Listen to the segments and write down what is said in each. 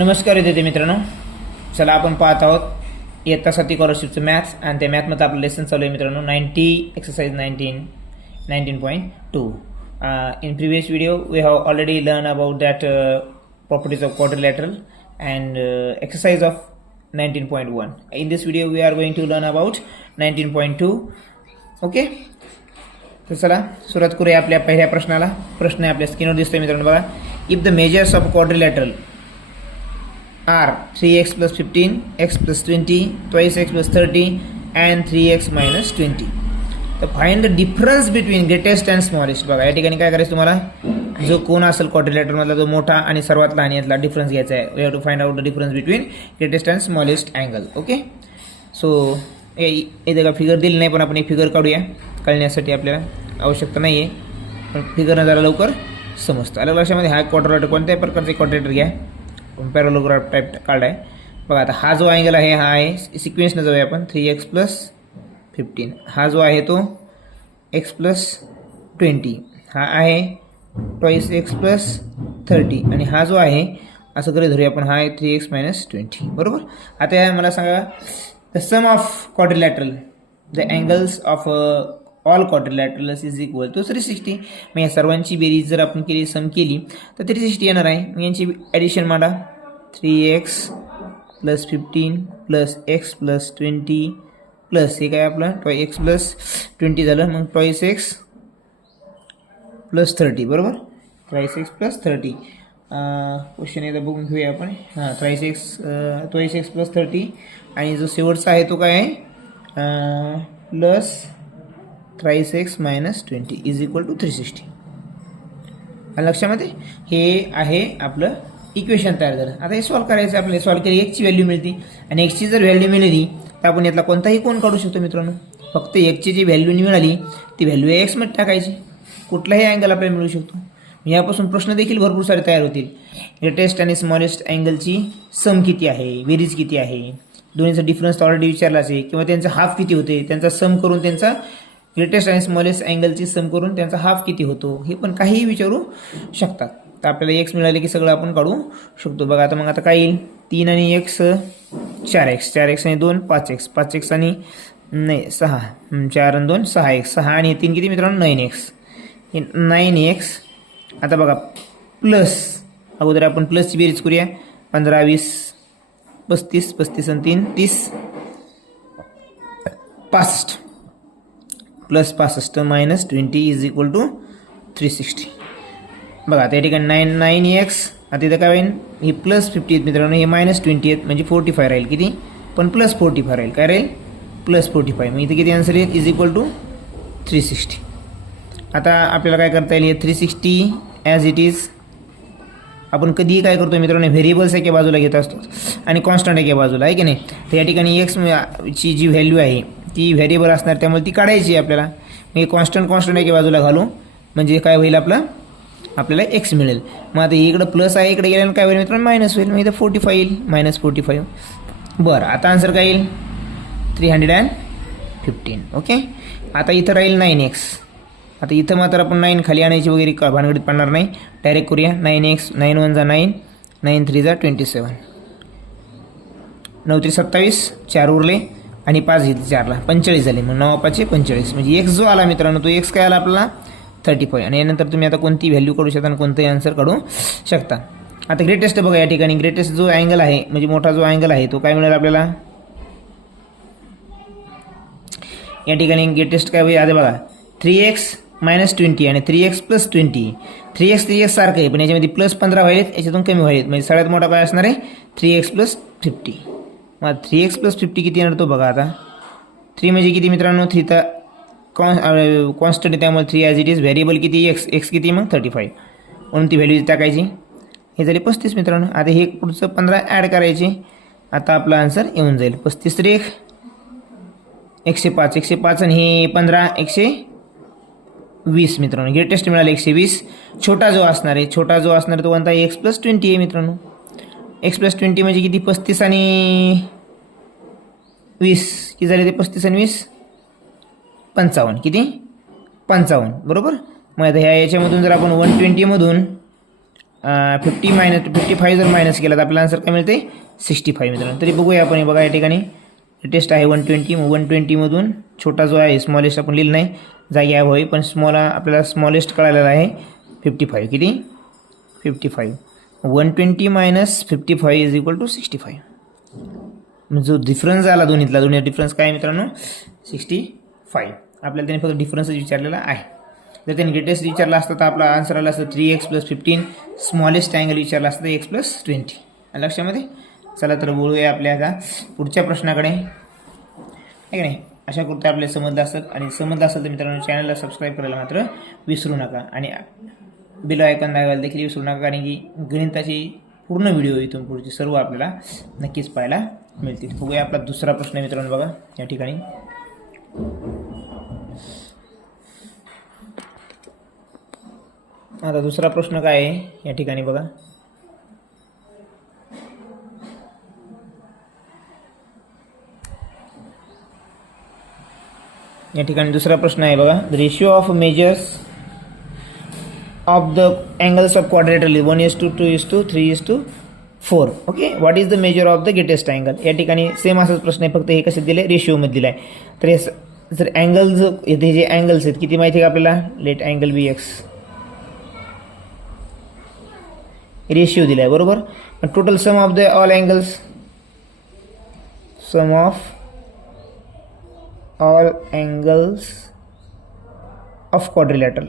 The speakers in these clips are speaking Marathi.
नमस्कार विद्यार्थी मित्रांनो, चला आपण पाहत आहोत इयत्ता 7वी स्कॉलरशिपचं मॅथ्स आणि त्या मॅथमध्ये आपलं लेसन चालू आहे मित्रांनो 90 exercise 19.2. In previous video we have already learned about that properties of quadrilateral and exercise of 19.1. In this video we are going to learn about 19.2. Okay, तर चला सुरुवात करूया आपल्या पहिल्या प्रश्नाला. प्रश्न आहे आपल्या स्क्रीनवर दिसतोय मित्रांनो बघा. If the measures of quadrilateral are 3x plus 15, x plus 20, twice x plus 30 and 3x minus 20. तर find the difference between greatest and smallest. बघा या ठिकाणी काय करायचं तुम्हाला, जो कोण असेल क्वाड्रिलेटरल मधला जो मोठा आणि सर्वात लहान यातला डिफरन्स घ्यायचा आहे. We have to find out the difference between greatest and smallest angle. Okay, so इथे का फिगर दिली नाही पण आपण एक फिगर काढूया. कळण्यासाठी आपल्याला आवश्यकता नाही आहे पण फिगरनं जरा लवकर समजतं. आलं लक्षामध्ये. हा क्वाड्रिलेटर कोणत्याही प्रकारचे क्वाड्रिलेटर घ्या, पॅरालोग्राफ टाईप कार्ड आहे. बघा आता हा जो अँगल आहे हा आहे सिक्वेन्सनं जाऊया आपण 3x प्लस 15. हा जो आहे तो x प्लस 20. हा आहे ट्वाईस x प्लस 30 आणि हा जो आहे असं करे धरूया आपण, हा आहे 3x मायनस 20. बरोबर. आता मला सांगा the sum of quadrilateral the angles of all quadrilaterals is equal to 360. मग या सर्वांची बेरीज जर आपण केली, सम केली तर 360 येणार आहे. मग यांची ॲडिशन मांडा. 3x plus 15 plus x plus 20 plus हे काय आपलं x प्लस 20 झालं. मग ट्वाईस x प्लस 30. बरोबर. Twice x plus 30. क्वेश्चन एकदा बघून घेऊया आपण. हां, ट्वाईस x प्लस 30 आणि जो शेवटचा आहे तो काय आहे plus thrice x minus 20 is equal to 360. लक्षामध्ये हे आहे आपलं इक्वेशन तयार झालं. आता हे सॉल्व करायचं. आपल्याला सॉल्व केली एक्सची व्हॅल्यू मिळते आणि एक्सची जर व्हॅल्यू मिळाली तर आपण यातला कोणताही कोण काढू शकतो मित्रांनो. फक्त एक्सची जी व्हॅल्यू मिळाली ती व्हॅल्यू एक्समध्ये टाकायची. कुठलाही अँगल आपल्याला मिळू शकतो. यापासून प्रश्न देखील भरपूर सारे तयार होतील. ग्रेटेस्ट आणि स्मॉलेस्ट अँगलची सम किती आहे, बेरीज किती आहे, दोन्हीचा डिफरन्स ऑलरेडी विचारलाच आहे, किंवा त्यांचा हाफ किती होते, त्यांचा सम करून त्यांचा ग्रेटेस्ट आणि स्मॉलेस्ट अँगलची सम करून त्यांचा हाफ किती होतो, हे पण काहीही विचारू शकतात. तर आपल्याला एक्स मिळाले की सगळं आपण काढू शकतो. बघा आता मग आता काय येईल, 3 आणि x 4x, 4x आणि 2 5x, 5x आणि नाही 6, 4 आणि 2 6x, 6 आणि 3 किती मित्रांनो 9x, 9x. आता बघा प्लस, अगोदर आपण प्लसची बेरीज करूया. 15 20 35, 35 आणि 3 30, 65 plus 65 minus 20 is equal to 360. बघा त्या ठिकाणी 9x. आता इथं काय होईल, ही प्लस 50 आहेत मित्रांनो, हे मायनस 20 आहेत म्हणजे 45 राहील. किती पण प्लस 45 राहील. काय राहील प्लस 45. मग इथे किती आन्सर येईल इज इक्वल टू 360. आता आपल्याला काय करता येईल, हे 360 ॲज इट इज आपण कधीही काय करतो मित्रांनो, व्हेरिएबल्स एका बाजूला घेत असतो आणि कॉन्स्टंट एका बाजूला, आहे की नाही. तर या ठिकाणी एक्सची जी व्हॅल्यू आहे ती व्हेरिएबल असणार, त्यामुळे ती काढायची आपल्याला. मग कॉन्स्टंट एका बाजूला घालू म्हणजे काय होईल आपल्याला एक्स मिळेल. मग आता इकडं प्लस आहे, इकडे गेल्यानं काय होईल मित्रांनो मायनस होईल. मग इथं 45 येईल, मायनस 45. बरं, आता आन्सर काय येईल 315. ओके. आता इथं राहील 9x. आता इथं मात्र आपण 9 खाली आणायची वगैरे का भानगडीत पडणार नाही. डायरेक्ट करूया. 9x, 9 1 जा 9, 9 3 जा 27, 9 3 27, 4 उरले आणि 5 घेतले 4ला 45 झाले. मग 9 5 45 म्हणजे एक्स जो आला मित्रांनो तो एक्स काय आला आपल्याला 35. आणि यानंतर तुम्ही आता कोणती व्हॅल्यू काढू शकता आणि कोणताही आन्सर काढू शकता. आता ग्रेटेस्ट बघा या ठिकाणी, ग्रेटेस्ट जो अँगल आहे म्हणजे मोठा जो अँगल आहे तो काय मिळेल आपल्याला. या ठिकाणी ग्रेटेस्ट काय होईल, आता बघा 3x मायनस 20 आणि 3x प्लस 20. 3x सारखं आहे पण याच्यामध्ये प्लस 15 व्हायलेत, याच्यातून कमी व्हायलेत. म्हणजे सगळ्यात मोठा काय असणार आहे 3x प्लस 50. मग 3x प्लस 50 किती येणार तो बघा. आता 3 म्हणजे किती मित्रांनो, 3 तर कॉन्स्टंट आहे त्यामुळे 3 ॲज इट इज. व्हेरिएबल किती एक्स किती मग 35 म्हणून ती व्हॅल्यू टाकायची. हे झाले 35 मित्रांनो. आता हे पुढचं 15 ॲड करायचे. आता आपला आन्सर येऊन जाईल 35 3 105, 105 आणि हे 15 120 मित्रांनो. ग्रेटेस्ट मिळाले 120. छोटा जो असणार आहे तो कोणता एक्स प्लस 20 आहे मित्रांनो. एक्स प्लस 20 म्हणजे किती 35 आणि 20 किती झाले ते 35 आणि 20 55. किती 55 बरोबर. मग आता ह्या याच्यामधून जर आपण 120 मधून 50 मायनस 55 जर मायनस केला तर आपल्याला आन्सर काय मिळते 65 मित्रांनो. तरी बघूया आपण. बघा या ठिकाणी टेस्ट आहे 120. मग 120मधून छोटा जो आहे स्मॉलेस्ट आपण लिहिलं नाही जागी आहे पण आपल्याला स्मॉलेस्ट कळालेला आहे 55. किती 55. 120 मायनस 55 इज इक्वल टू 65. जो डिफरन्स आला दोन्ही डिफरन्स काय मित्रांनो 65. आपल्याला त्याने फक्त डिफरन्सच विचारलेला आहे. जर त्याने ग्रेटेस्ट विचारला असता तर आपला आन्सर आला असतं 3x + 15. स्मॉलेस्ट अँगल विचारला असतं x + 20. लक्षामध्ये. चला तर बोलूया आपल्या आता पुढच्या प्रश्नाकडे आहे की नाही. अशा करता आपल्याला समजलं असेल आणि समजलं असेल तर मित्रांनो चॅनलला सबस्क्राईब करायला मात्र विसरू नका आणि बेल आयकॉन दाबायला देखील विसरू नका, कारण की गणिताची पूर्ण व्हिडिओ इथून पुढचे सर्व आपल्याला नक्कीच पाहायला मिळतील. बघूया आपला दुसरा प्रश्न आहे मित्रांनो. बघा या ठिकाणी आता दुसरा प्रश्न काय आहे या ठिकाणी बघा. या ठिकाणी दुसरा प्रश्न आहे बघा. The ratio of measures of the angles of quadrilateral 1:2:3:4. Okay. What is the measure of the greatest angle. या ठिकाणी सेम असाच प्रश्न आहे, फक्त हे कसे दिले रेशिओमध्ये दिला आहे. तर हे जर अँगल्स येथे जे अँगल्स आहेत किती माहिती आहे का आपल्याला. Let angle B X ratio दिला आहे बरोबर. पण total sum of the all angles sum of all angles of quadrilateral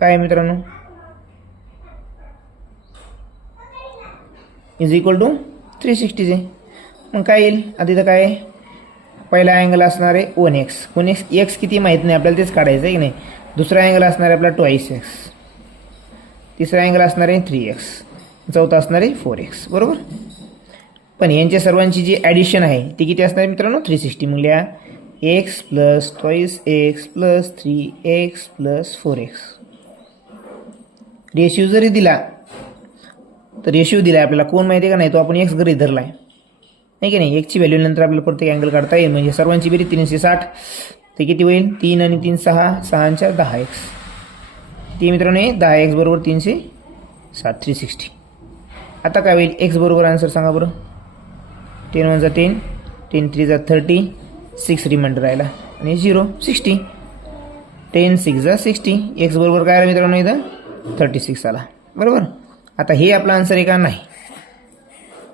काय आहे मित्रांनो इज इक्वल टू 360. मग काय येईल आता इथं काय आहे. पहिला अँगल असणार आहे 1x. एक्स किती माहीत नाही आपल्याला, तेच काढायचं आहे की नाही. दुसरा अँगल असणार आहे आपला 2x. तिसरा अँगल असणार आहे 3x. चौथा असणार आहे 4x बरोबर. पण यांच्या सर्वांची जी ॲडिशन आहे ती किती असणार आहे मित्रांनो 360. मग लिहा x + 2x + 3x + 4x. Ratio जरी दिला तर रेशिओ दिला आहे आपल्याला कोण माहिती आहे का नाही, तो आपण एक्स गृहीत धरला आहे की नाही. एक्सची व्हॅल्यू नंतर आपल्याला प्रत्येक अँगल काढता येईल. म्हणजे सर्वांची बेरीज 360 ते किती होईल 3 आणि 3 6 6 आणि 4 10x. ती मित्रांनो 10x बरोबर 360 360. आता काय होईल x बरोबर आन्सर सांगा बरं. 10 1 = 10 10 3 = 30 6 रिमाइंडर राहिला आणि 0 60. 10 6 = 60. x बरोबर काय आला मित्रांनो इथं 36 आला बरोबर. आता हे आपलं आन्सर आहे का नाही.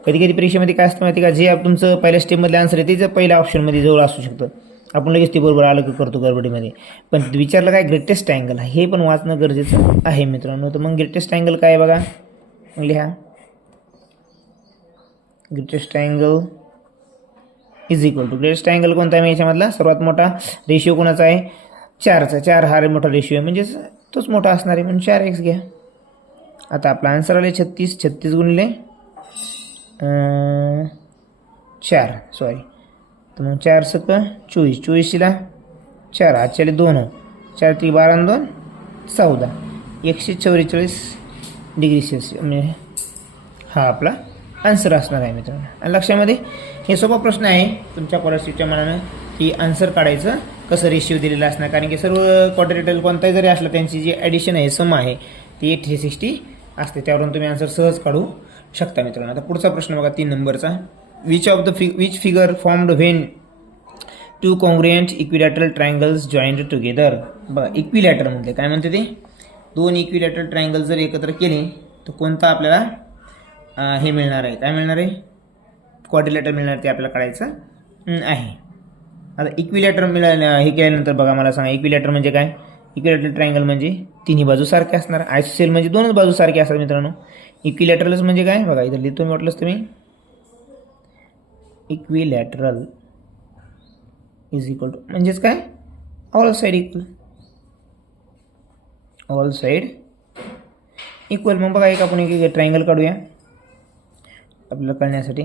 कधी कधी परीक्षेमध्ये काय असतं माहिती का, जे तुमचं पहिल्या स्टेपमधलं आन्सर आहे तेच पहिल्या ऑप्शनमध्ये जवळ असू शकतं. आपण लगेच ते बरोबर आलं की करतो गडबडीमध्ये. पण विचारलं काय ग्रेटेस्ट अँगल हे पण वाचणं गरजेचं आहे मित्रांनो. तर मग ग्रेटेस्ट अँगल काय आहे बघा. मग लिहा greatest angle is equal to greatest angle कोणता आहे याच्यामधला सर्वात मोठा रेशिओ कोणाचा आहे 4चा. 4 हा मोठा रेशिओ आहे म्हणजे तोच मोठा असणार आहे म्हणून 4x घ्या. आता आपला आन्सर आले 36. 36 गुणिले 4 सॉरी. तर मग 4 सक 24. 24ला 4 आजच्याले 2 4 3 12 आणि 2 14 144 डिग्री सेल्सिअस म्हणजे हा आपला आन्सर असणार आहे मित्रांनो. आणि लक्षामध्ये हे सोपा प्रश्न आहे तुमच्या स्कॉलरशिपच्या मनानं की आन्सर काढायचं कसं रेशिओ दिलेलं असणार. कारण की सर्व क्वाड्रिलेटरल कोणताही जरी असला त्यांची जी ॲडिशन आहे सम आहे ती 360 असते. त्यावरून तुम्ही आन्सर सहज काढू शकता मित्रांनो. आता पुढचा प्रश्न बघा 3 नंबरचा. Which figure formed when 2 congruent equilateral triangles joined together. बघा इक्विलॅटर म्हणजे काय म्हणते ते 2 इक्विलॅटरल ट्रायंगल जर एकत्र केले तर कोणता आपल्याला हे मिळणार आहे काय मिळणार आहे क्वाड्रिलेटर मिळणार ते आपल्याला काढायचं आहे. आता इक्विलॅटर मिळालं हे केल्यानंतर बघा मला सांगा इक्विलॅटर म्हणजे काय. इक्विलॅटरल ट्रायंगल म्हणजे तिन्ही बाजू सारखे असणार. आयसोसेल म्हणजे दोनच बाजू सारखे असतात मित्रांनो. इक्विलॅटरलच म्हणजे काय बघा इथं लिहितो मी वाटलंच तुम्ही. इक्विलॅटरल इज इक्वल टू म्हणजेच काय all side equal. All side equal. मग बघा एक आपण एक ट्रायंगल काढूया आपल्याला कळण्यासाठी.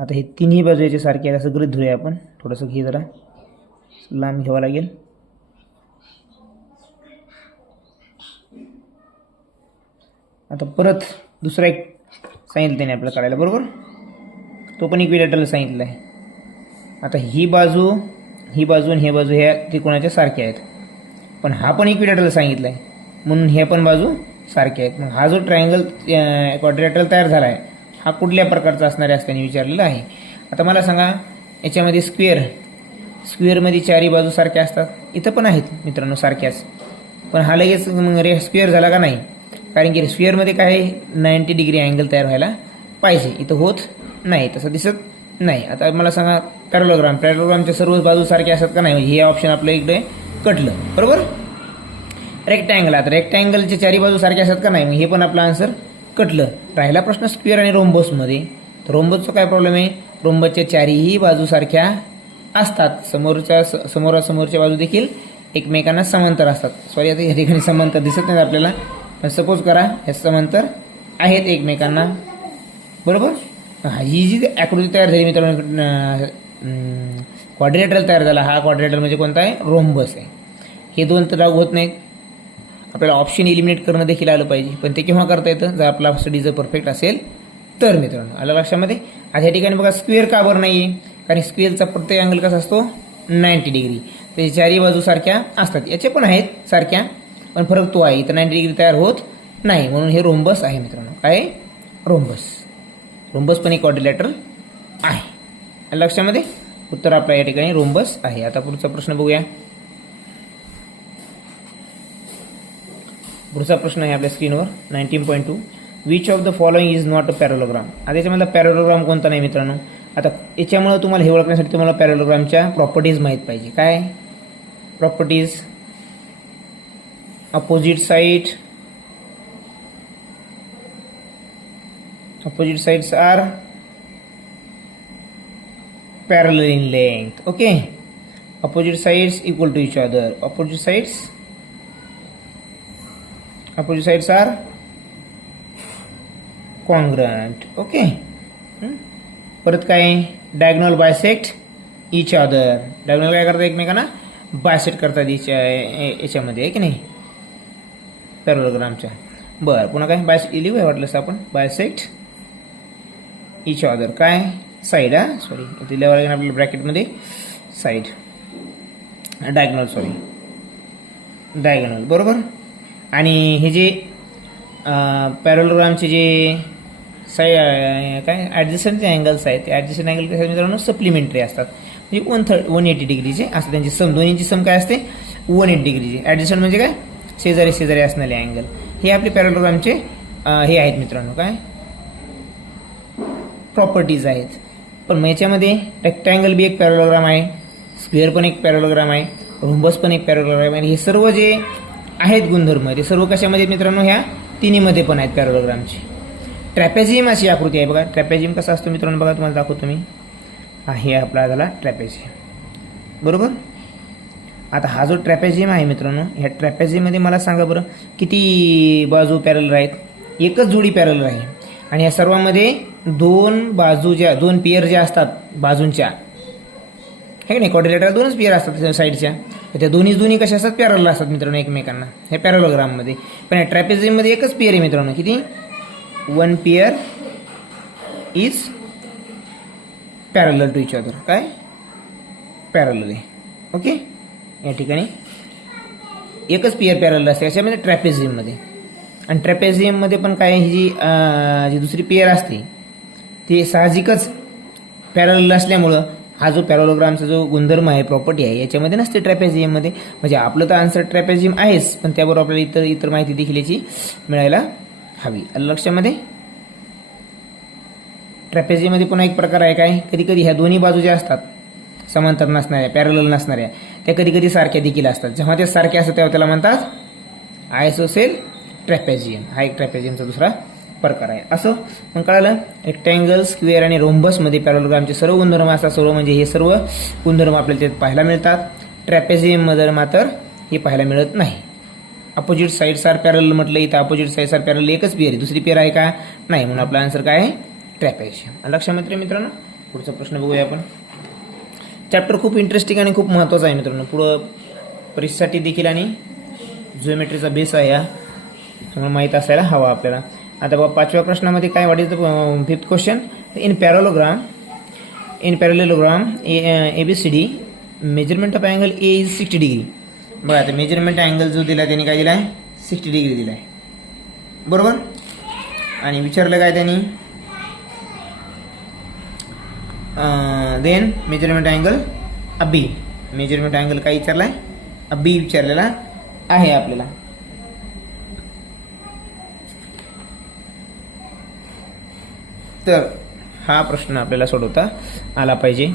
आता हे तिन्ही बाजू याचे सारखे आहे असं गृहीत धरूया आपण. थोडंसं घे जरा लांब घ्यावं लागेल. आता परत दुसरा एक सांगितलं त्याने आपल्याला काढायला बरोबर. तो पण इक्विलॅटरल सांगितलं आहे. आता ही बाजू आणि ही बाजू ह्या त्रिकोणाच्या सारख्या आहेत पण हा पण इक्विलॅटरल सांगितलं आहे म्हणून हे पण बाजू सारखे आहेत. मग हा जो ट्रायंगल क्वाड्रिलॅटरल तयार झाला आहे हा कुठल्या प्रकारचा असणार आहे असं त्यांनी विचारलेलं आहे. आता मला सांगा याच्यामध्ये स्क्वेअरमध्ये चारही बाजू सारख्या असतात. इथं पण आहेत मित्रांनो सारख्याच, पण हा लगेच मग स्क्वेअर झाला का नाही, कारण की स्क्वेअरमध्ये काय 90 डिग्री अँगल तयार व्हायला पाहिजे, इथं होत नाही, तसं दिसत नाही. आता मला सांगा पॅरलोग्रामच्या सर्व बाजू सारख्या असतात का नाही, म्हणजे हे ऑप्शन आपलं इकडे कटलं. बरोबर. रेक्टँगल, आता रेक्टँगलच्या चारी बाजू सारख्या असतात का नाही, मग हे पण आपलं आन्सर कटलं. राहिला प्रश्न स्क्वेअर आणि रोम्बसमध्ये. तर रोम्बसचा काय प्रॉब्लेम आहे, रोम्बसच्या चारीही बाजू सारख्या असतात, समोरासमोरच्या बाजू देखील एकमेकांना समांतर असतात. सॉरी, आता या ठिकाणी समांतर दिसत नाही आपल्याला, पण सपोज करा हे समांतर आहेत एकमेकांना. बरोबर. ही जी आकृती तयार झाली मित्रांनो, क्वाड्रिलॅटरल तयार झाला, हा क्वाड्रिलॅटरल म्हणजे कोणता आहे, रोम्बस आहे. हे दोन तर लागू होत नाहीत, आपल्याला ऑप्शन एलिमिनेट करणं देखील आलं पाहिजे, पण ते केव्हा करता येतं, जर आपला स्टडी जर परफेक्ट असेल तर मित्रांनो. आलं लक्षामध्ये. आता या ठिकाणी बघा स्क्वेअर का बरं नाही आहे, कारण स्क्वेअरचा प्रत्येक अँगल कसा असतो 90 डिग्री, त्याच्या चारही बाजू सारख्या असतात. याचे पण आहेत सारख्या, पण फरक तो आहे, इथं 90 डिग्री तयार होत नाही, म्हणून हे रोम्बस आहे मित्रांनो. काय रोम्बस पण एक क्वाड्रिलॅटरल आहे. लक्षामध्ये उत्तर आपल्या या ठिकाणी रोम्बस आहे. आता पुढचा प्रश्न बघूया. पुढचा प्रश्न आहे आपल्या स्क्रीनवर 19.2. Which of the following is not a parallelogram. आता याच्यामधला पॅरलोग्राम कोणता नाही मित्रांनो. आता याच्यामुळे तुम्हाला हे ओळखण्यासाठी तुम्हाला पॅरलोग्रामच्या प्रॉपर्टीज माहीत पाहिजे. काय properties, opposite sides are parallel in length. Okay, opposite sides equal to each other. Opposite sides are congruent. Okay. परत काय, diagonal bisect each other. Diagonal काय करतात, एकमेकांना बायसेक्ट करतात याच्यामध्ये, आहे की नाही, पॅरलोग्रामच्या. बरं, पुन्हा काय लिहू आहे वाटलं आपण, बायसेक्ट इच अदर. काय साईड, सॉरी इथे लिहावं लागेल आपल्याला ब्रॅकेटमध्ये, साईड, डायगोनल. बरोबर. आणि हे जे पॅरलोग्रामचे जे काय ॲडजस्टंट अँगल्स आहेत, ते ॲडजस्टंट अँगल कसे मित्रांनो सप्लिमेंटरी असतात, म्हणजे 180 डिग्रीचे असतात. त्यांची सम, दोन्हीची सम काय असते 180 डिग्रीचे. ॲडजस्टंट म्हणजे काय, शेजारी असणारे अँगल. हे आपले पॅरलोग्रामचे हे आहेत मित्रांनो, काय प्रॉपर्टीज आहेत. पण मग याच्यामध्ये रेक्टँगल बी एक पॅरलोग्राम आहे, स्क्वेअर पण एक पॅरलोग्राम आहे, रोम्बस पण एक पॅरलोग्राम आहे. हे सर्व जे आहेत गुणधर्म ते सर्व कशामध्ये मित्रांनो, ह्या तिन्हीमध्ये पण आहेत पॅरलोग्रामची. ट्रॅपेझियम अशी आकृती आहे बघा. ट्रॅपेझियम कसा असतो मित्रांनो, बघा तुम्हाला दाखवतो मी. हे आपला झाला ट्रॅपेझियम. बरोबर. आता हा जो ट्रॅपेझियम आहे मित्रांनो, ह्या ट्रॅपेझियममध्ये मला सांगा बरं किती बाजू पॅरलल आहेत, एकच जोडी पॅरलल आहे. आणि या सर्वांमध्ये दोन पेयर ज्या असतात बाजूंच्या, हे नाही, क्वाड्रिलॅटरल दोनच पेयर असतात साईडच्या, त्या दोन्ही कशा असतात, पॅरलल असतात मित्रांनो एकमेकांना, हे पॅरलोग्राममध्ये. पण या ट्रॅपेझियममध्ये एकच पेयर आहे मित्रांनो, किती, 1 pair is parallel to each other. काय पॅरलल आहे. ओके, या ठिकाणी एकच पेयर पॅरलल असते याच्यामध्ये ट्रॅपेझियममध्ये. आणि ट्रॅपेझियममध्ये पण काय, ही जी दुसरी पेयर असते ती साहजिकच पॅरलल असल्यामुळं हा जो पॅरलोग्रामचा जो गुणधर्म आहे, प्रॉपर्टी आहे, याच्यामध्ये नसते ट्रॅपेझियममध्ये. म्हणजे आपलं तर आन्सर ट्रॅपेझियम आहेच, पण त्याबरोबर आपल्याला इतर माहिती देखील याची मिळायला हवी. लक्षामध्ये. ट्रॅपेझियममध्ये पुन्हा एक प्रकार आहे, काय कधी कधी ह्या दोन्ही बाजू ज्या असतात समांतर नसणाऱ्या, पॅरलल नसणाऱ्या, त्या कधी कधी सारख्या देखील असतात. जेव्हा ते सारख्या असतात तेव्हा त्याला म्हणतात आयसोसेल ट्रॅपेझियम. हा एक ट्रॅपेझियमचा दुसरा प्रकार आहे. असं मग कळालं. रेक्टँगल, स्क्वेअर आणि रोम्बसमध्ये पॅरलोग्रामचे सर्व गुणधर्म असतात. सर्व म्हणजे हे सर्व गुणधर्म आपल्याला त्यात पाहायला मिळतात. ट्रॅपेझियममध्ये मात्र हे पाहायला मिळत नाही. अपोजिट साईड्स आर पॅरलल म्हटलं, इथं अपोजिट साईड्स आर पॅरलल एकच पेअर आहे, दुसरी पेअर आहे का नाही, म्हणून आपला आन्सर काय आहे, ट्रॅपेझियम. लक्षामध्ये मित्रांनो. पुढचा प्रश्न बघूया आपण. चॅप्टर खूप इंटरेस्टिंग आणि खूप महत्त्वाचा आहे मित्रांनो, पुढं परीक्षेसाठी देखील आणि जिओमेट्रीचा बेस आहे हा, त्यामुळे माहीत असायला हवा आपल्याला. आता बघा 5व्या प्रश्नामध्ये काय, what is the 5th question. In parallelogram ABCD measurement of angle A is 60 degree. बघा आता मेजरमेंट अँगल जो दिला त्याने काय दिला आहे, 60 डिग्री दिला आहे. बरोबर. आणि विचारलं काय त्यांनी, देन मेजरमेंट अँगल बी. मेजरमेंट अँगल काय विचारलाय, बी विचारलेला आहे आपल्याला. तर हा प्रश्न आपल्याला सोडवता आला पाहिजे.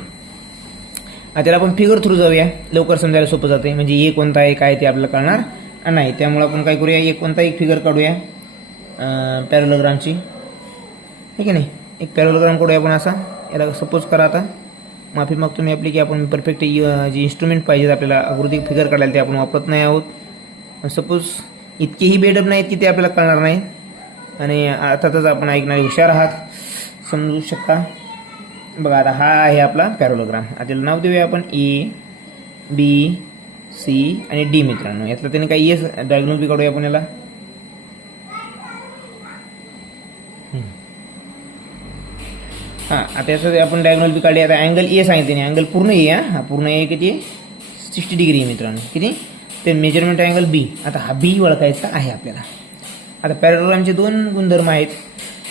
त्याला आपण फिगर थ्रू जाऊया, लवकर समजायला सोपं जाते. म्हणजे ए कोणता आहे काय ते आपल्याला कळणार नाही. त्यामुळे आपण काय करूया, एक कोणता एक फिगर काढूया पॅरलोग्रामची, ठीक आहे नाही. एक पॅरलोग्राम काढूया आपण असा. याला सपोज करा, आता माफी मागतो मी आपली की आपण परफेक्ट जे इन्स्ट्रुमेंट पाहिजेत आपल्याला आकृती फिगर काढायला ते आपण वापरत नाही आहोत. सपोज इतकेही बेडअप नाहीत की ते आपल्याला कळणार नाही. आणि अर्थातच आपण ऐकणारे हुशार आहात, समजू शकता. बघा आता हा आहे आपला पॅरलोग्राम. आता नाव देऊया आपण ए, बी, सी आणि डी. मित्रांनो यातलं त्याने काही एस डायगोनल बी काढूया आपण याला. हां, आता याचं आपण डायगोनल बी काढूया. आता अँगल ए सांगितले, अँगल पूर्ण ए. हा पूर्ण ए किती, 60 डिग्री आहे मित्रांनो. किती ते मेजरमेंट अँगल बी. आता हा बी ओळखायचा आहे आपल्याला. आता पॅरलोग्रामचे दोन गुणधर्म आहेत.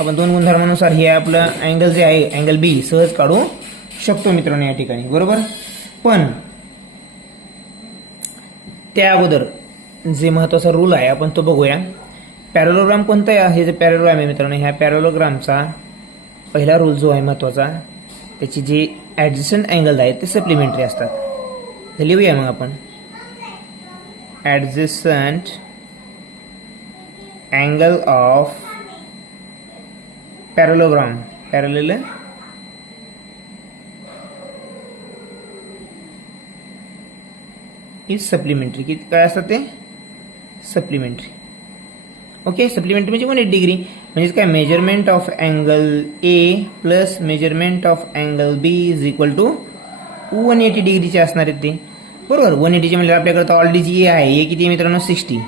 आपण दोन गुणधर्मानुसार हे आपलं अँगल जे आहे अँगल बी सहज काढू शकतो मित्रांनो या ठिकाणी, बरोबर. पण त्या अगोदर जे महत्त्वाचा रूल आहे आपण तो बघूया. पॅरलोग्राम कोणता आहे, हे जे पॅरलोग्राम आहे मित्रांनो, ह्या पॅरलोग्रामचा पहिला रूल जो आहे महत्त्वाचा, त्याची जे ॲडजस्टंट अँगल आहेत ते सप्लिमेंटरी असतात. तर लिहूया मग आपण, adjacent angle of parallelogram, parallel is supplementary. किती काय असतात ते, सप्लिमेंटरी. ओके, सप्लिमेंटरी म्हणजे 180 डिग्री. म्हणजेच काय, measurement of angle A plus measurement of angle B is equal to 180 डिग्रीचे असणार आहेत ते, बरोबर. 180चे म्हणजे आपल्याकडे तर ऑलरेडी जी ए आहे, ए किती मित्रांनो 60.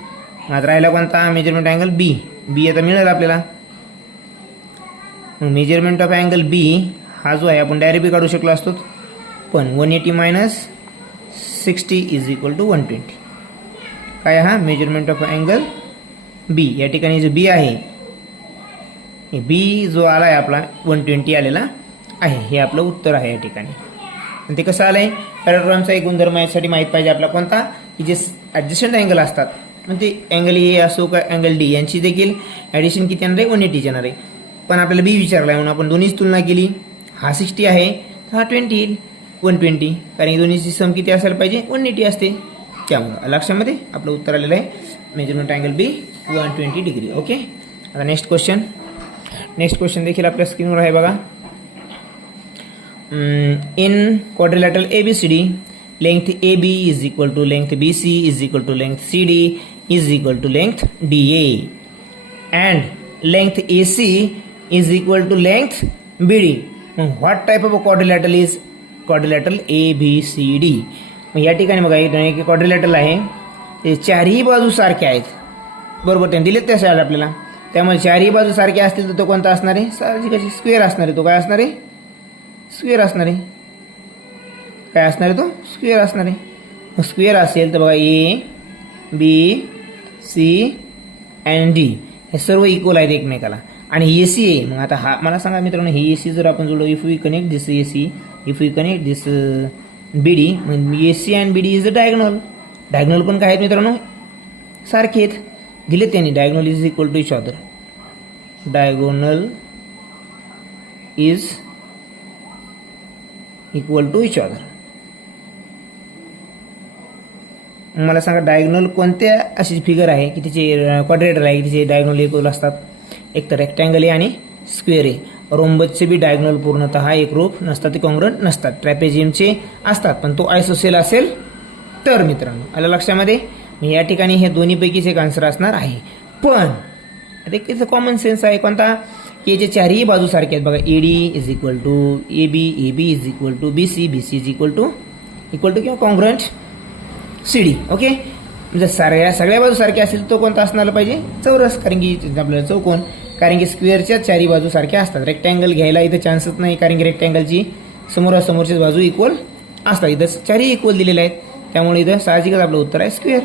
आता राहिला कोणता, मेजरमेंट अँगल बी. बी आता मिळेल आपल्याला. मेजरमेंट ऑफ अँगल बी हा जो आहे आपण डायरेक्ट बी काढू शकलो असतो, पण 180 मायनस 60 इज इक्वल टू 120. काय हा मेजरमेंट ऑफ अँगल बी. या ठिकाणी जो बी आहे, बी जो आला आहे आपला 120 आलेला आहे, हे आपलं उत्तर आहे या ठिकाणी. आणि ते कसं आलं आहे, पॅरलोग्रामचा एक गुणधर्म यासाठी माहीत पाहिजे आपला कोणता, की जे ॲडजस्टंट अँगल असतात, मग ते अँगल ए असो का अँगल डी, यांची देखील ॲडिशन किती येणार आहे, 180 येणार आहे. पण आपल्याला बी विचारला आहे म्हणून आपण दोन्हीच तुलना केली. हा 60 आहे तर हा 20 येईल, 120, कारण की दोन्हीची सम किती असायला पाहिजे, 180 असते. त्यामुळं लक्षामध्ये आपलं उत्तर आलेलं आहे measurement angle B 120 degree. Okay, आता नेक्स्ट क्वेश्चन देखील आपल्या स्क्रीनवर आहे बघा. In quadrilateral ABCD, length AB is equal to length BC is equal to length CD is equal to length DA and length AC is equal to length BD. What type of a quadrilateral is quadrilateral ABCD? मग या ठिकाणी बघा एक क्वाड्रिलॅटरल आहे, ते चारही बाजू सारख्या आहेत, बरोबर. त्यांनी दिलेत त्या शाळेत आपल्याला. त्यामुळे चारही बाजू सारख्या असतील तर तो कोणता असणार आहे, साहजिकच स्क्वेअर असणार आहे. तो काय असणार आहे, स्क्वेअर असणार आहे. काय असणार आहे, तो स्क्वेअर असणार आहे. मग स्क्वेअर असेल तर बघा A, B, C and D हे सर्व इक्वल आहेत एकमेकाला. आणि AC आहे. मग आता हा मला सांगा मित्रांनो, ही AC जर आपण जोडलो, if we connect this AC, if we connect this BD, मग AC and BD is a diagonal. Diagonal पण काय आहेत मित्रांनो, सारखे आहेत, दिलेत त्यांनी. Diagonal is equal to each other. Diagonal is equal to each other. मला सांगा डायगोनल कोणत्या अशी फिगर आहे की तिचे क्वाड्रिलेटरल आहे की तिचे डायगोनल इक्वल असतात. एक तर रेक्टँगल आहे आणि स्क्वेअर आहे. रोम्बसचे बी डायगोनल पूर्णतः एकरूप नसतात, ते कॉन्ग्रुएंट नसतात. ट्रॅपेझियमचे असतात, पण तो आयसोसेल असेल तर मित्रांनो, आलं लक्षामध्ये. या ठिकाणी हे दोन्हीपैकीच एक आन्सर असणार आहे. पण आता एक कॉमन सेन्स आहे कोणता, की याचे चारही बाजू सारखे आहेत बघा. AD is equal to AB, AB is equal to BC, BC is equal to किंवा कॉन्ग्रुएंट CD. ओके, म्हणजे सगळ्या बाजू सारख्या असतील तो कोणता असणार पाहिजे, चौरस. कारण की आपल्याला चौकोन, कारण की स्क्वेअरच्या चारही बाजू सारख्या असतात. रेक्टँगल घ्यायला इथं चान्सच नाही, कारण की रेक्टँगलची समोरासमोरची बाजू इक्वल असतात. इथं चारही इक्वल दिलेल्या आहेत, त्यामुळे इथं साहजिकच आपलं उत्तर आहे स्क्वेअर.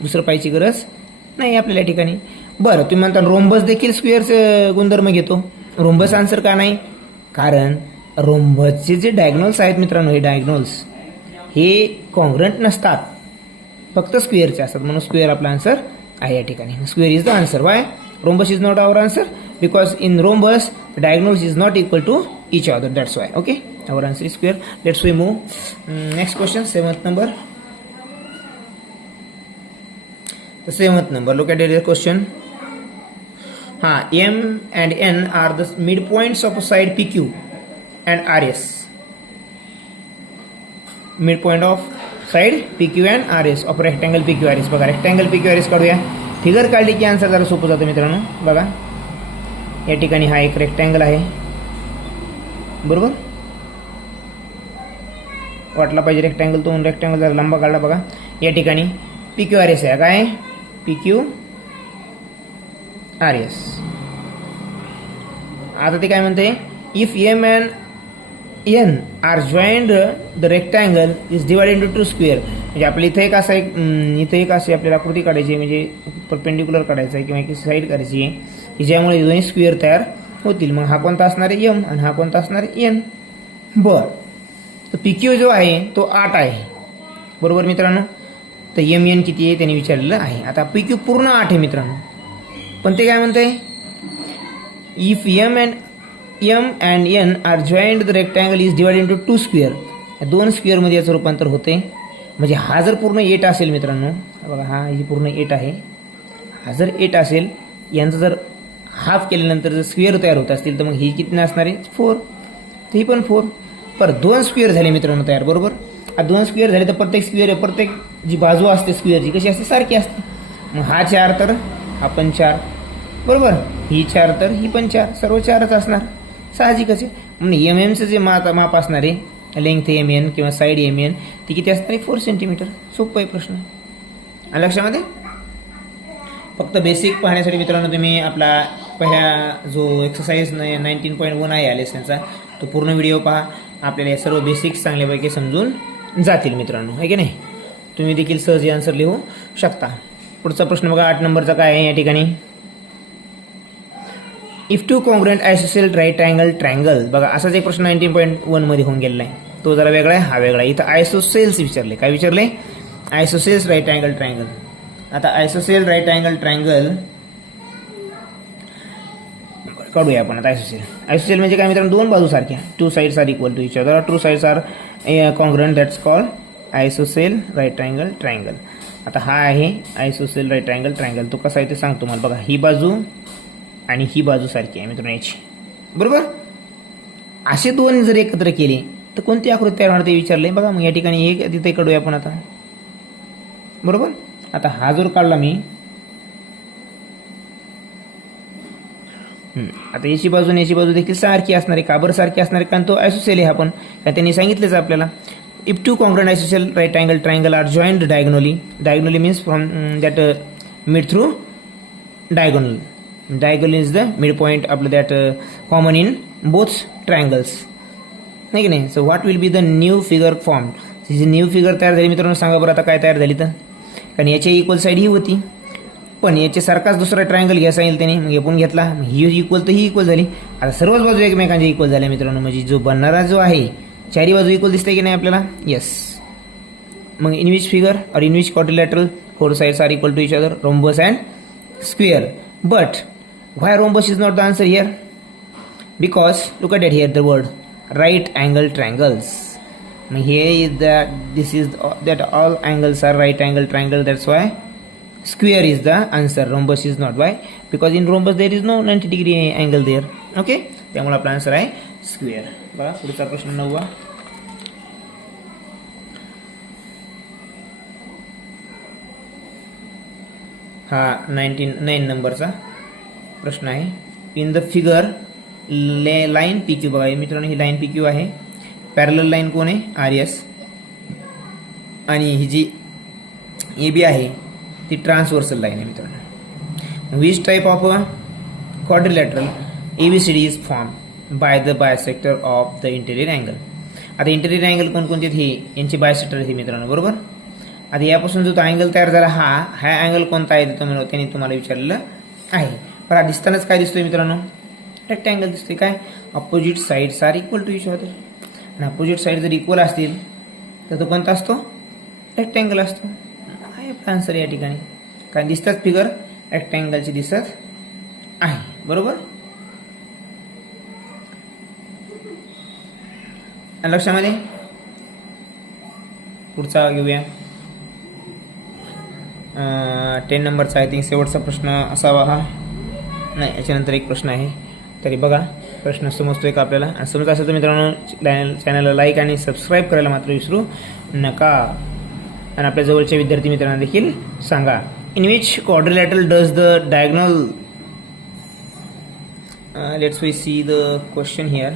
दुसरं पाहिजे गरज नाही आपल्याला या ठिकाणी. बरं, तुम्ही म्हणता रोम्बस देखील स्क्वेअरचे गुणधर्म घेतो. रोम्बस आन्सर का नाही? कारण रोम्बसचे जे डायग्नोल्स आहेत मित्रांनो, हे डायग्नोल्स हे कॉन्ग्रंट नसतात, फक्त स्क्वेअरचे असतात, म्हणून स्क्वेअर आपला आन्सर आहे या ठिकाणी. Square is the answer. Why rhombus is not our answer? Because in rhombus diagonals is not equal to each other, that's why. Okay, our answer is square. Let's we move next question, 7th number. The 7th number, look at the question. M and N are the midpoints of a side PQ and RS. Midpoint of side PQ and RS of rectangle PQ RS. बघा rectangle PQ RS काढूया. फिगर काढली की आन्सर जरा सोपं जातं मित्रांनो. बघा या ठिकाणी हा एक रेक्टँगल आहे, बरोबर. वाटला पाहिजे रेक्टँगल, तो रेक्टँगल जरा लंबा काढला. बघा या ठिकाणी PQRS आहे. काय PQRS. आता ते काय म्हणते, if M and N are joined the rectangle is divided into 2 square. म्हणजे आपल्या इथे एक अशी आपल्याला आकृती काढायची आहे, म्हणजे परपेंडिक्युलर काढायचं आहे किंवा एक साईड करायची आहे की ज्यामुळे दोन्ही स्क्वेअर तयार होतील. मग हा कोणता असणार आहे? M आणि हा कोणता असणार आहे? N. बर, तर PQ जो आहे तो 8 आहे, बरोबर मित्रांनो. तर MN किती आहे त्यांनी विचारलेलं आहे. आता PQ पूर्ण 8 आहे मित्रांनो, पण ते काय म्हणते, if M and N are joined the rectangle is divided into 2 square. या 2 स्क्वेअरमध्ये याचं रूपांतर होते. म्हणजे हा जर पूर्ण 8 असेल मित्रांनो, बघा हा ही पूर्ण 8 आहे, हा जर 8 असेल, यांचं जर हाफ केल्यानंतर जर स्क्वेअर तयार होत असतील तर मग ही किती असणार आहे? 4. तर ही पण 4. पर 2 स्क्वेअर झाले मित्रांनो तयार, बरोबर. 2 स्क्वेअर झाले तर प्रत्येक स्क्वेअर, प्रत्येक जी बाजू असते स्क्वेअरची कशी असते? सारखी असते. मग हा 4 तर हा पण 4, बरोबर. ही 4 तर ही पण 4, सर्व 4च असणार, साहजिकच आहे. म्हणजे MMचं जे माप असणार आहे, लेंथ MN किंवा साईड MN, ती किती असणार आहे? 4 सेंटीमीटर. सोपं आहे प्रश्न. आणि लक्षामध्ये फक्त बेसिक पाहण्यासाठी मित्रांनो तुम्ही आपला पहिला जो एक्सरसाइज 19.1 आहे या लेसनचा, तो पूर्ण व्हिडिओ पहा. आपल्याला हे सर्व बेसिक्स चांगल्यापैकी समजून जातील मित्रांनो, आहे की नाही. तुम्ही देखील सहज आन्सर लिहू शकता. पुढचा प्रश्न बघा, 8 नंबरचा काय आहे या ठिकाणी. If 2 congruent isosceles right angle triangle. बघा असाच एक प्रश्न 19.1 मध्ये होऊन गेलेला आहे, तो जरा वेगळा आहे, हा वेगळा आहे. इथं आयसोसेल्स विचारले. काय विचारले? आयसोसेल्स राईट अँगल ट्रायंगल. आता आयसोसेल राईट अँगल ट्रायंगल काढूया आपण. आता आयसोसेल म्हणजे काय मित्रांनो? 2 बाजू सारख्या, 2 sides are equal to each other, 2 sides are congruent, that's called isosceles right angle triangle. आता हा आहे आयसोसेल राईट अँगल ट्रायंगल. तो कसा आहे ते सांगतो मला. बघा ही बाजू आणि ही बाजू सारखी आहे मित्रांनो याची, बरोबर. असे 2 जर एकत्र केले तर कोणती आकृती तयार होणार ते विचारले. बघा मग या ठिकाणी एक तिथे काढूया आपण आता, बरोबर. आता हा जर काढला मी, आता याची बाजू आणि याची बाजू देखील सारखी असणार आहे. का बरं सारखी असणार आहे? कारण तो आयसोसेल आहे. आपण का त्यांनी सांगितलंच आपल्याला. If 2 congruent isosceles right angle triangle are joined diagonally. Diagonally means from that mid through diagonal. Diagonal is the midpoint of that common in both triangles, नाही की नाही. So what will be the new figure form. जी न्यू फिगर तयार झाली मित्रांनो, सांगा बरं आता काय तयार झाली तर. कारण याच्या इक्वल साईड ही होती, पण याच्यासारखाच दुसरा ट्रायंगल घ्या सांगितलं त्याने, मग हे पण घेतला, ही इक्वल तर ही इक्वल झाली. आता सर्वच बाजू एकमेकांच्या इक्वल झाल्या मित्रांनो. म्हणजे जो बनणारा जो आहे चारी बाजू इक्वल दिसते की नाही आपल्याला? येस. मग इन विच फिगर और in which quadrilateral 4 sides are equal to each other, rhombus and square. But why rhombus is not the answer here? Because look at it here, the word right angle triangles. Here is that all angles are right angle triangle, that's why square is the answer, rhombus is not. Why? Because in rhombus there is no 90 degree angle there. Okay, त्यामुळे आपला आन्सर आहे स्क्वेअर. बघा पुढचा प्रश्न 9वा. हा 9 नंबरचा प्रश्न आहे. In the figure line PQ. बघा मित्रांनो ही लाईन PQ आहे. पॅरलल लाईन कोण आहे? RS. आणि ही जी AB आहे ती ट्रान्सव्हर्सल लाईन आहे मित्रांनो. Which type of quadrilateral ABCD is form by the bisector of the interior angle. आता इंटेरियर अँगल कोणकोणते आहेत? हे यांचे बायसेक्टर आहे मित्रांनो, बरोबर. आता यापासून जो तो अँगल तयार झाला, हा अँगल कोणता आहे त्यांनी तुम्हाला विचारलेलं आहे. बघा दिसतानाच काय दिसतोय मित्रांनो, रेक्टँगल दिसतोय. काय opposite sides are equal to each other, आणि अपोजिट साईड जर इक्वल असतील तर तो कोणता असतो, रेक्टँगल असतो. आहे आपला आन्सर या ठिकाणी. काय दिसतात फिगर रेक्टँगलची दिसत आहे. बरोबर, लक्षामध्ये. पुढचा घेऊया 10 नंबरचा आय थिंक शेवटचा प्रश्न असावा हा. नाही, याच्यानंतर एक प्रश्न आहे. तरी बघा प्रश्न समजतोय का आपल्याला, आणि समजत असेल तर मित्रांनो चॅनलला लाईक आणि सबस्क्राईब करायला मात्र विसरू नका, आणि आपल्या जवळच्या विद्यार्थी मित्रांना देखील सांगा. In which quadrilateral does the diagonal, let's we see the question here.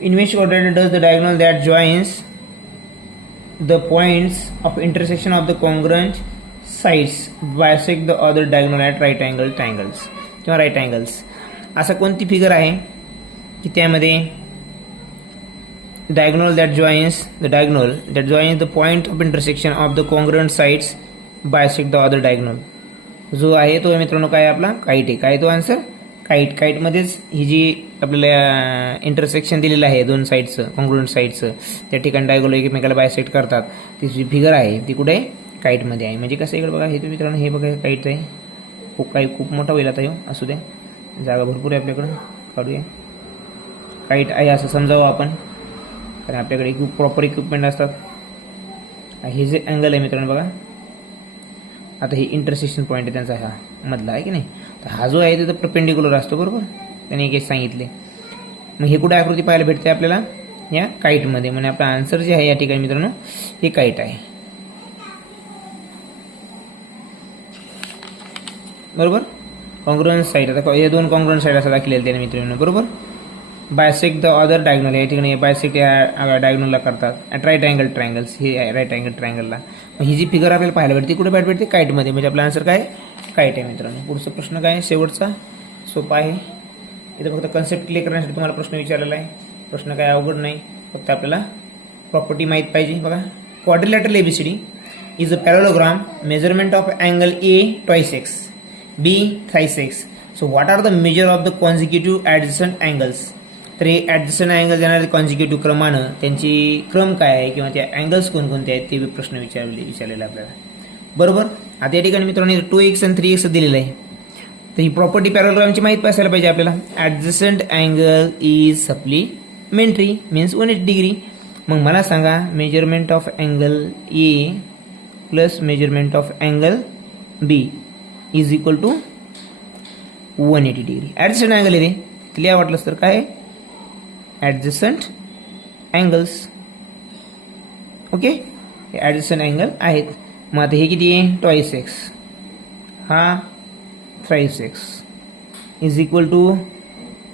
In which quadrant does the diagonal that joins the points of intersection of the congruent sides bisect the other diagonal at right angle triangles किंवा right angles? असा कोणती फिगर आहे की त्यामध्ये diagonal that joins the point of intersection of the congruent sides bisect the other diagonal? जो आहे तो मित्रांनो काय आपला काईट आहे. काय तो आन्सर काईट. काईटमध्येच ही जी आपल्याला इंटरसेक्शन दिलेलं आहे दोन साईडचं, कॉन्ग्रुएंट साईडचं, त्या ठिकाणी डायगोनल एकमेकाला बायसेक्ट करतात, ती जी फिगर आहे ती कुठे आहे, काईटमध्ये आहे. म्हणजे कसं इकडे बघा, हे तुम्ही मित्रांनो हे बघा काईट आहे. खूप मोठा होईल आता, असू द्या, जागा भरपूर आहे आपल्याकडं, काढूया. काईट आहे असं समजावं आपण, कारण आपल्याकडे खूप प्रॉपर इक्विपमेंट असतात. हे जे अँगल आहे मित्रांनो बघा, आता हे इंटरसेक्शन पॉईंट आहे त्यांचा, हा मधला आहे की नाही. तर हा जो आहे तो परपेंडिक्युलर असतो. बरोबर, त्याने एक सांगितले. मग हे कुठे आकृती पाहायला भेटते आपल्याला, या काईटमध्ये. म्हणजे आपला आन्सर जे आहे या ठिकाणी मित्रांनो हे काईट आहे. बरोबर, कॉन्ग्रुएंट साईड, आता हे दोन कॉन्ग्रुएंट साईड असं दाखवलेलं त्याने मित्रांनो. बरोबर, बायसेक्ट द अदर डायगोनल, या ठिकाणी बायसेक्ट या डायगोनलला करतात ॲट राईट अँगल ट्रायंगल्स, हे आहे राईट अँगल ट्रायंगलला. मग ही जी फिगर आपल्याला पाहायला भेटते कुठे पाहायला भेटते, काईटमध्ये. म्हणजे आपला आन्सर काय काईट आहे मित्रांनो. पुढचा प्रश्न काय शेवटचा, सोपा आहे. इथं फक्त कन्सेप्ट क्लिअर करण्यासाठी तुम्हाला प्रश्न विचारलेला आहे. प्रश्न काय अवघड नाही, फक्त आपल्याला प्रॉपर्टी माहीत पाहिजे. बघा, quadrilateral ABCD is a parallelogram, measurement of angle A twice x, B thrice x. So what are the measure of the consecutive adjacent angles? तर हे ॲडजसंट अँगल जाणारे कॉन्झिक्युटिव्ह क्रमानं त्यांची क्रम काय आहे किंवा त्या अँगल्स कोणकोणते आहेत ते प्रश्न विचारलेला आपल्याला. बरोबर, आता या ठिकाणी मित्रांनो 2x आणि 3x दिलेलं आहे. तर ही प्रॉपर्टी पॅरलोग्रामची माहीत असायला पाहिजे आपल्याला. Adjacent angle is supplementary means 180 degree. मग मला सांगा measurement of angle A plus measurement of angle B is equal to 180 degree. Adjacent angle आहे ते, क्लिअर वाटलंच तर काय ॲडजसंट अँगल्स. ओके, हे ॲडजसंट अँगल आहेत. मग आता हे किती आहे, ट्वाइस एक्स, हा thrice X is equal to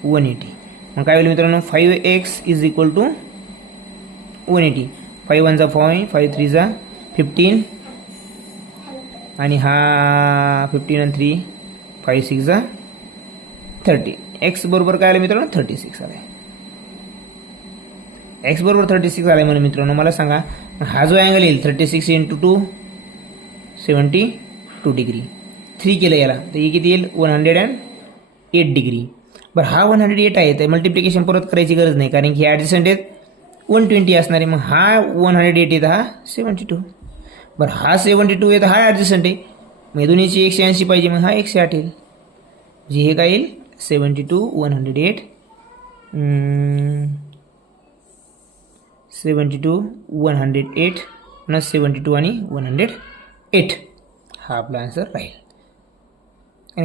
180. मग काय होईल मित्रांनो, 5x इज इक्वल टू 180. 5 1 जा 5, 5 3 जा 15, आणि हा 15 आणि 3 5 6 जा 30. एक्स बरोबर काय आलं मित्रांनो 36 आलाय. एक्स बरोबर 36 आलाय म्हणून मित्रांनो मला सांगा हा जो अँगल येईल 36 × 2 72 डिग्री. 3 केलं याला तर हे किती येईल 108 डिग्री. बरं हा 108 आहे तर मल्टिप्लिकेशन परत करायची गरज नाही कारण की ॲडजसंट आहेत 120 असणार आहे. मग हा 108 येतं हा 72. बरं हा 72 येतं हा ॲडजसंट आहे. मग दोन्हीची 180 पाहिजे मग हा 108 येईल. जे हे काय येईल 72 108 72 108 प्लस 72 आणि 108 हा आपला आन्सर राहील.